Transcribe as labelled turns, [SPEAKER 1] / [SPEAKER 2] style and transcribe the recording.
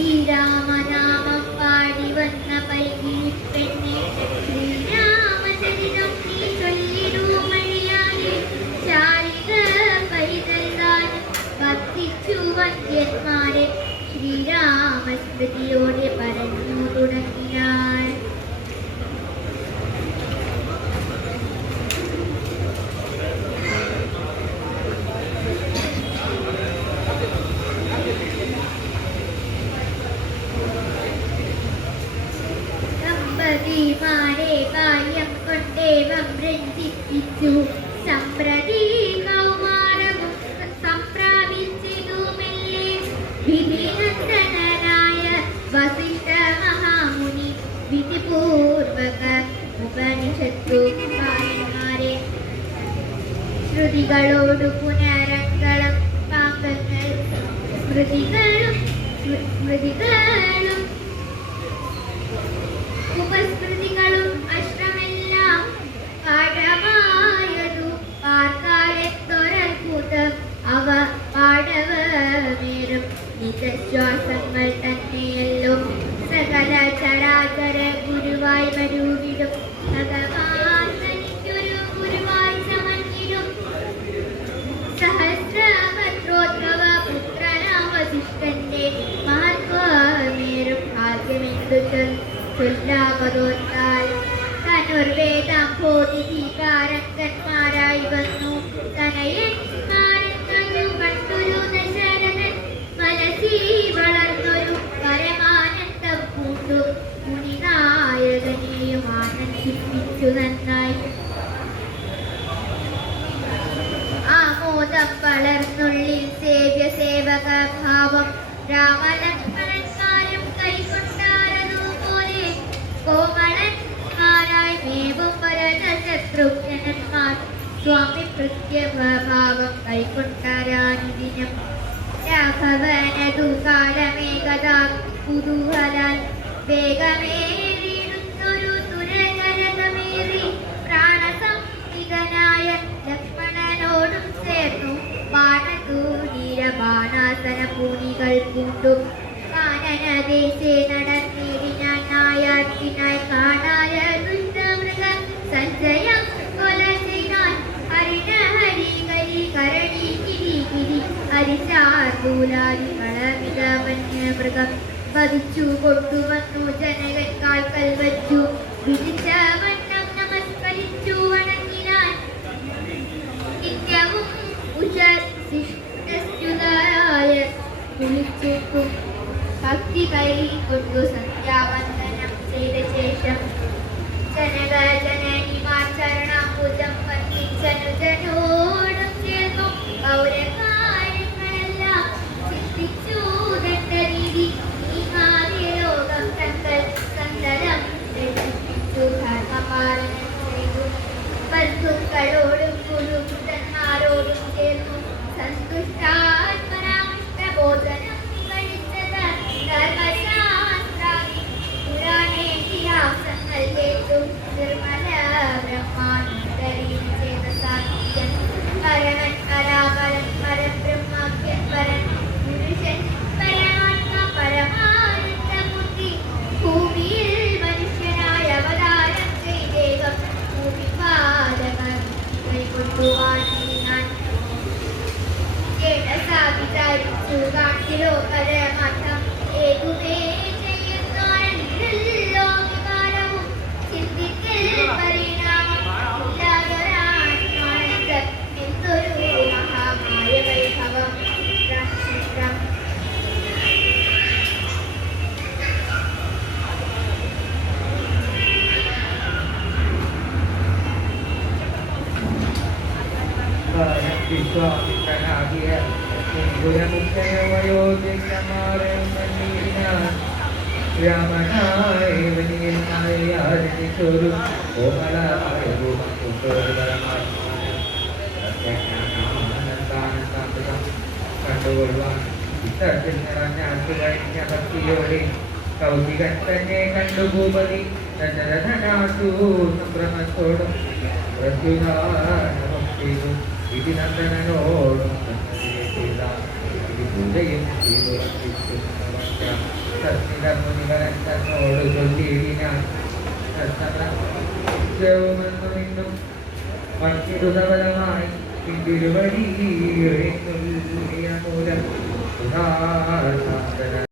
[SPEAKER 1] ശ്രീരാമനാമം പാടി വന്ന പൈകിരി പെണ്ണെ ശ്രീരാമചരിതം നീ ചൊല്ലിടൂ മണിയാലെ ശാരിക പൈതൽകാൻ ഭക്തിച്ചു വന്ധ്യന്മാരെ. ശ്രീരാമസ്മൃതിയോടെ പറഞ്ഞു രഞ്ജിപ്പിച്ചു സമ്പ്രതി കൗമാരവും സംപ്രാപിച്ചിതു മെല്ലെ വിധിനന്ദനായ വസിഷ്ഠ മഹാമുനി വിധിപൂർവക ഉപനിഷത്തു കാരന്മാരെ ശ്രുതികളോടു പുനരങ്കളം പാങ്കങ്ങൾ സ്മൃതികളും സ്മൃതികളും ഗുരുവായി വരൂവിടും. ഭഗവാൻ തനിക്കൊരു ഗുരുവായി സമന്വിടും സഹസ്രപത്രോദ്ഭവ പുത്രനാവശിഷ്ടന്റെ മഹത്വമേറും ഭാഗ്യമെന്തു ചൊല്ലാവതോർത്താൽ ധനുർവേദാംഭോധികാരങ്കന്മാരായി വന്നു. തനയന്മാരെന്നൊരു രാമലക്ഷ്മണന്മാരും കൈക്കൊണ്ടാരതുപോലെ കോമളന്മാരായി മേവും ഭരത ശത്രുഘ്നന്മാർ. സ്വാമി പ്രത്യഭാവം കൈക്കൊണ്ടാരാനുദിനം രാഘവനതു കാലമേകഥാ കുതൂഹലാൽ വേഗമേറിയിടുന്നൊരു പൂണികൾ പൂണ്ടു വന്യമൃഗം വധിച്ചു കൊണ്ടുവന്നു. ജനകൻ കാൽക്കൽ വച്ചു. the you. കേട്ടസാവിചാരിച്ചു കാട്ടിലോ പരമാർത്ഥം ഏതുമേ ചെയ്യുന്നോരല്ലോ വികാരവും ചിന്തിക്കൽ പരിണാമം ഇല്ലാതൊരാത്മാനന്ദ എന്തൊരു മഹാമായ വൈഭവം രാഷ്ട്രം
[SPEAKER 2] വിശ്വാമിത്രനാകിയ മുഖ്യവയോധികമാറിയ രാമനായ യാചിച്ചൊരു കോമളമായ രൂപം കണ്ടുകൊള്ളുവാൻ ഇത്തരത്തിൽ നിറഞ്ഞ കഴിഞ്ഞ ഭക്തിയോടെ കൗശികൻ തന്നെ കണ്ടു ഭൂപതി ദശരഥനാശു സംഭ്രമത്തോടും പ്രത്യുദാനം ചെയ്തു ഇതിനന്ദനോടും സബലമായി പിന്തിരുവടിയ മൂലം സുധാസാധന